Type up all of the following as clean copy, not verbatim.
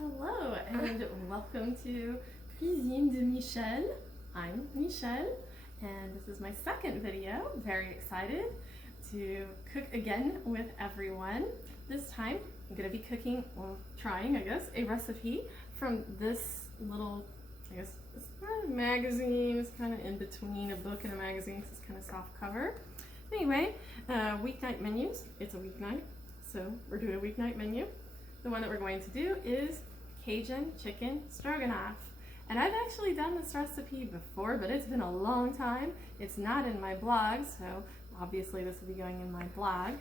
Hello and welcome to Cuisine de Michel. I'm Michelle and this is my second video. Very excited to cook again with everyone. This time I'm going to be cooking, well, trying I guess, a recipe from this little, I guess, it's not a magazine. It's kind of in between a book and a magazine because it's kind of soft cover. Anyway, Weeknight Menus. It's a weeknight, so we're doing a weeknight menu. The one that we're going to do is Cajun chicken stroganoff. And I've actually done this recipe before, but it's been a long time. It's not in my blog, so obviously this will be going in my blog.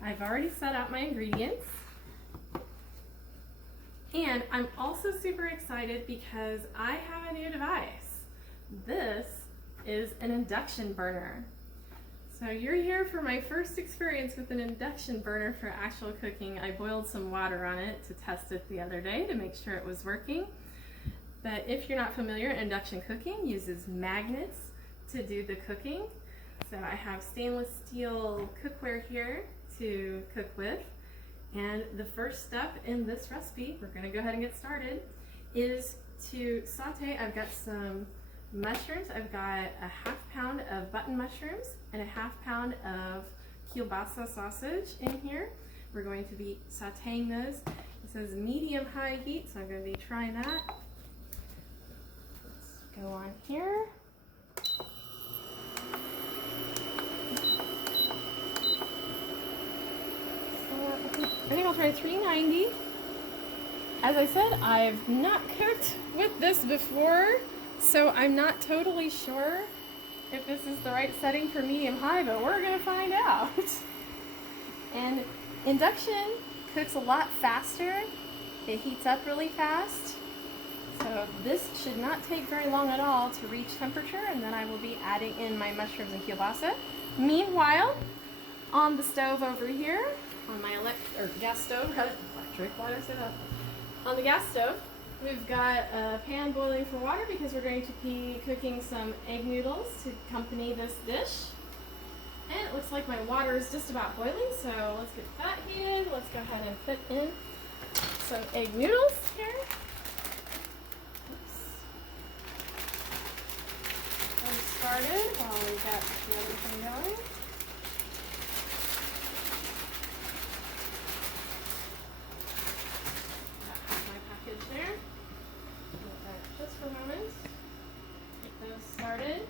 I've already set out my ingredients. And I'm also super excited because I have a new device. This is an induction burner. So you're here for my first experience with an induction burner for actual cooking. I boiled some water on it to test it the other day to make sure it was working. But if you're not familiar, induction cooking uses magnets to do the cooking. So I have stainless steel cookware here to cook with. And the first step in this recipe, we're gonna go ahead and get started, is to saute. I've got some mushrooms. I've got a ½ pound of button mushrooms and a ½ pound of kielbasa sausage in here. We're going to be sauteing those. It says medium-high heat, so I'm going to be trying that. Let's go on here. So I think I'll try 390. As I said, I've not cooked with this before, so I'm not totally sure if this is the right setting for medium-high, but we're gonna find out. And induction cooks a lot faster. It heats up really fast. So this should not take very long at all to reach temperature, and then I will be adding in my mushrooms and kielbasa. Meanwhile, on the stove over here, on my gas stove, electric, why did I say that? On the gas stove, we've got a pan boiling for water because we're going to be cooking some egg noodles to accompany this dish. And it looks like my water is just about boiling, so let's get that heated. Let's go ahead and put in some egg noodles here. Oops. Get started while we've got the other thing going. There. Just for a moment. Get those started.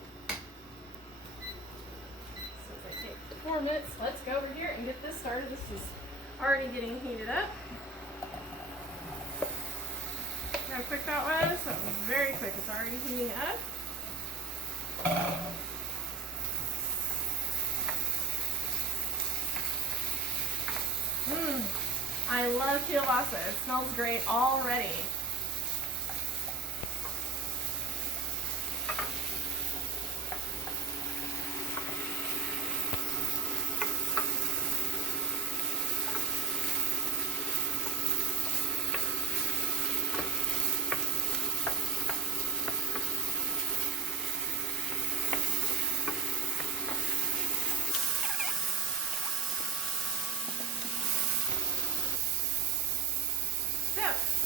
So they take 4 minutes. Let's go over here and get this started. This is already getting heated up. See how quick that was? That was very quick. It's already heating up. I love kielbasa. It smells great already.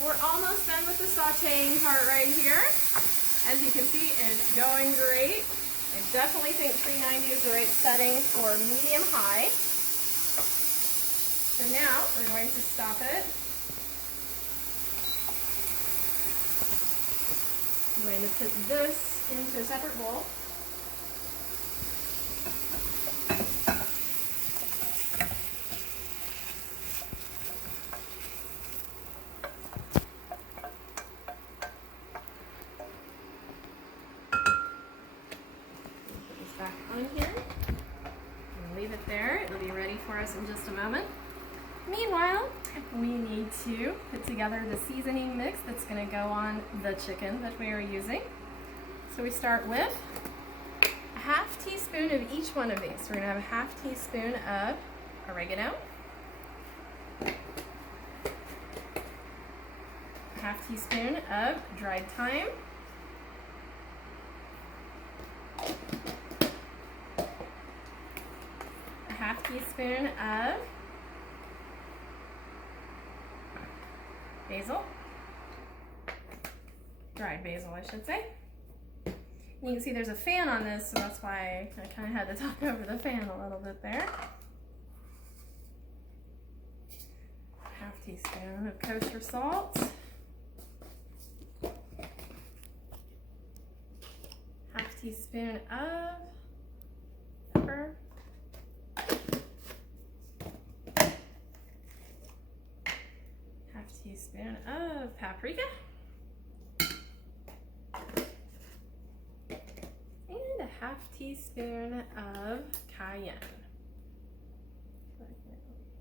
We're almost done with the sauteing part right here. As you can see, it's going great. I definitely think 390 is the right setting for medium-high. So now we're going to stop it. I'm going to put this into a separate bowl. Back on here. Leave it there. It'll be ready for us in just a moment. Meanwhile, we need to put together the seasoning mix that's going to go on the chicken that we are using. So we start with a ½ teaspoon of each one of these. So we're going to have a ½ teaspoon of oregano, a ½ teaspoon of dried thyme, ½ teaspoon of basil, dried basil, I should say. You can see there's a fan on this, so that's why I kind of had to talk over the fan a little bit there. Half teaspoon of kosher salt. Half teaspoon of pepper. Half teaspoon of paprika. And a half teaspoon of cayenne.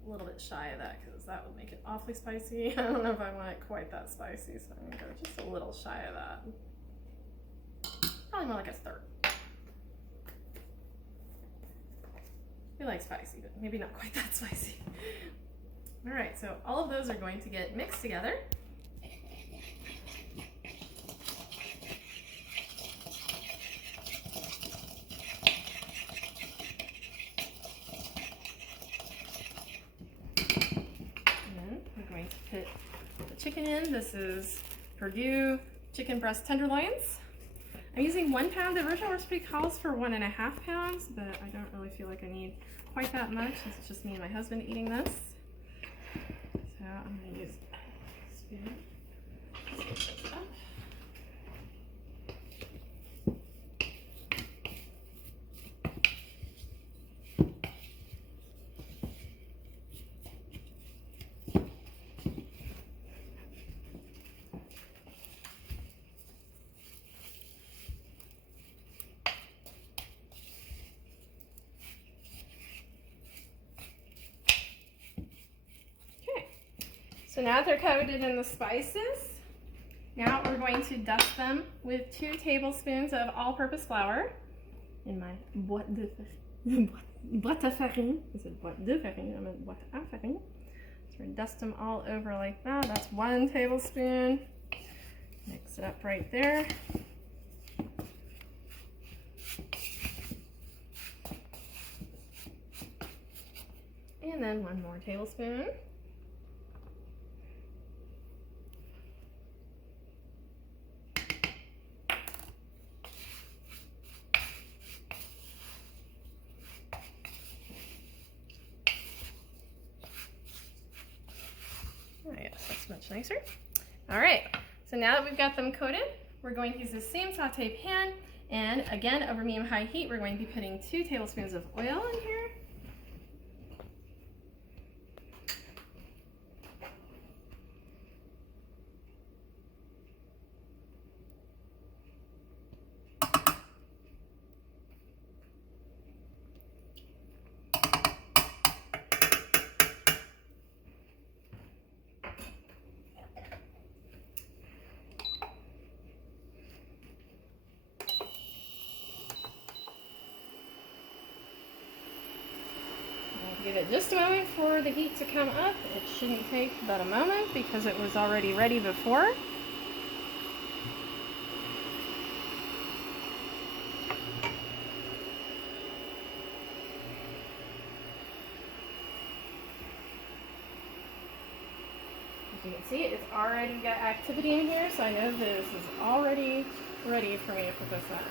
A little bit shy of that because that would make it awfully spicy. I don't know if I want it quite that spicy, so I'm gonna go just a little shy of that. Probably more like a third. We like spicy, but maybe not quite that spicy. All right, so all of those are going to get mixed together. Put the chicken in. This is Perdue chicken breast tenderloins. I'm using 1 pound. The original recipe calls for 1.5 pounds, but I don't really feel like I need quite that much since it's just me and my husband eating this. So I'm going to use a spoon. Scoop this up. So now that they're coated in the spices, now we're going to dust them with 2 tablespoons of all-purpose flour in my boîte de farine. Is it boîte de farine? I meant boîte à farine. So we're going to dust them all over like that. That's 1 tablespoon. Mix it up right there. And then 1 more tablespoon. Oh yes, that's much nicer. All right, so now that we've got them coated, we're going to use the same saute pan, and again, over medium-high heat, we're going to be putting 2 tablespoons of oil in here. Give it just a moment for the heat to come up. It shouldn't take but a moment because it was already ready before. As you can see, it's already got activity in here, so I know this is already ready for me to put this on.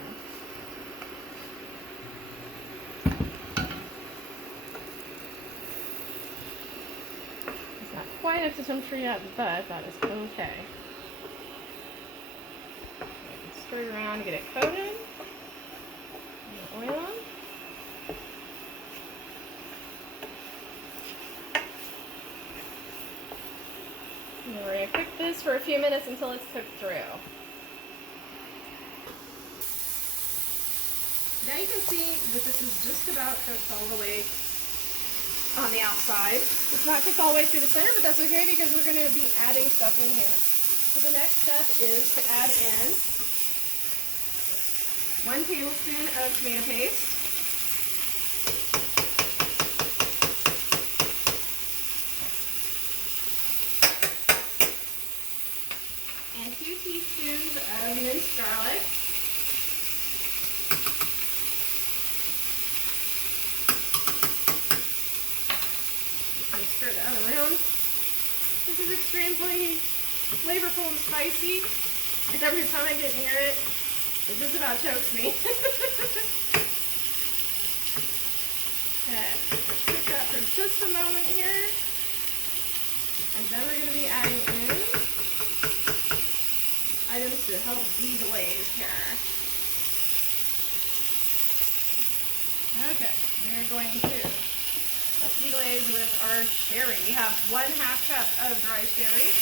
Quite up to temperature yet, but that is okay. Stir it around to get it coated. And oil. And we're going to cook this for a few minutes until it's cooked through. Now you can see that this is just about cooked all the way on the outside. It's not cooked all the way through the center, but that's okay because we're going to be adding stuff in here. So the next step is to add in 1 tablespoon of tomato paste, and 2 teaspoons of minced garlic. Stir that around. This is extremely flavorful and spicy. Every time I get near it, it just about chokes me. Okay, cook that for just a moment here. And then we're going to be adding in items to help deglaze here. Okay, we're going to deglaze with our sherry. We have 1/2 cup of dry sherry.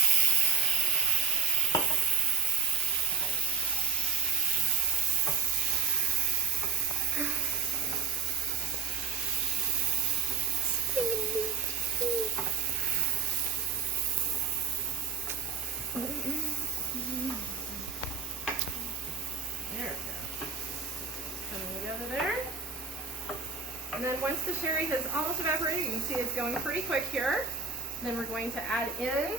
And then once the sherry has almost evaporated, you can see it's going pretty quick here. Then we're going to add in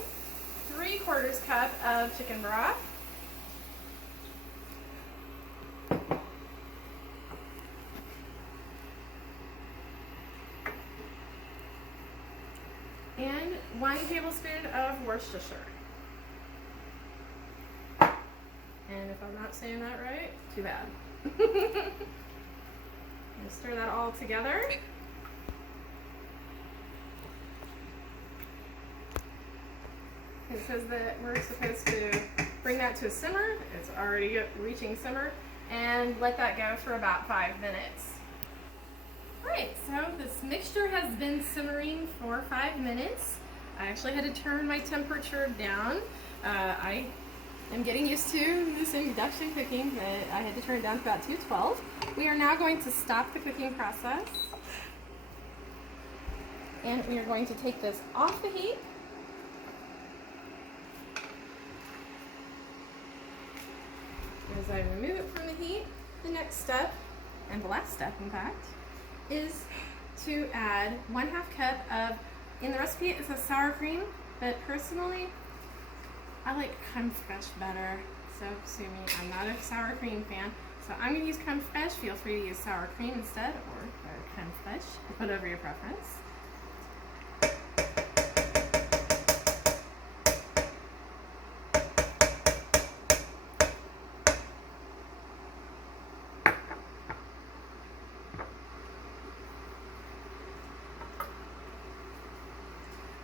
3/4 cup of chicken broth. And 1 tablespoon of Worcestershire. And if I'm not saying that right, too bad. And stir that all together. It says that we're supposed to bring that to a simmer. It's already reaching simmer. And let that go for about 5 minutes. Alright, so this mixture has been simmering for 5 minutes. I actually had to turn my temperature down. I am getting used to this induction cooking, but I had to turn it down to about 212. We are now going to stop the cooking process. And we are going to take this off the heat. As I remove it from the heat, the next step, and the last step in fact, is to add 1/2 cup of, in the recipe it says sour cream, but personally I like creme fraiche better, so sue me, I'm not a sour cream fan. So I'm going to use creme fraiche. Feel free to use sour cream instead, or creme fraiche, whatever your preference.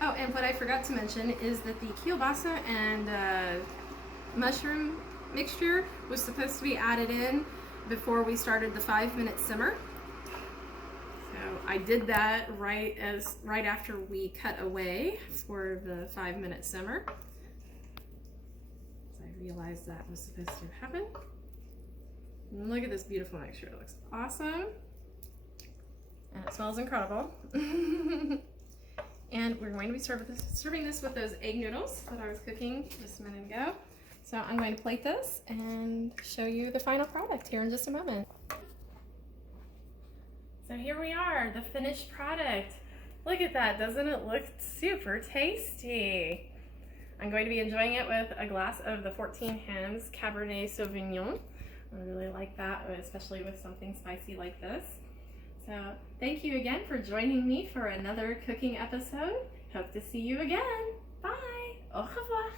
Oh, and what I forgot to mention is that the kielbasa and mushroom mixture was supposed to be added in before we started the 5-minute simmer. So I did that right after we cut away for the 5-minute simmer. So I realized that was supposed to happen. And look at this beautiful mixture. It looks awesome. And it smells incredible. And we're going to be serving this with those egg noodles that I was cooking just a minute ago. So I'm going to plate this and show you the final product here in just a moment. So here we are, the finished product. Look at that, doesn't it look super tasty? I'm going to be enjoying it with a glass of the 14 Hands Cabernet Sauvignon. I really like that, especially with something spicy like this. So thank you again for joining me for another cooking episode. Hope to see you again. Bye. Au revoir.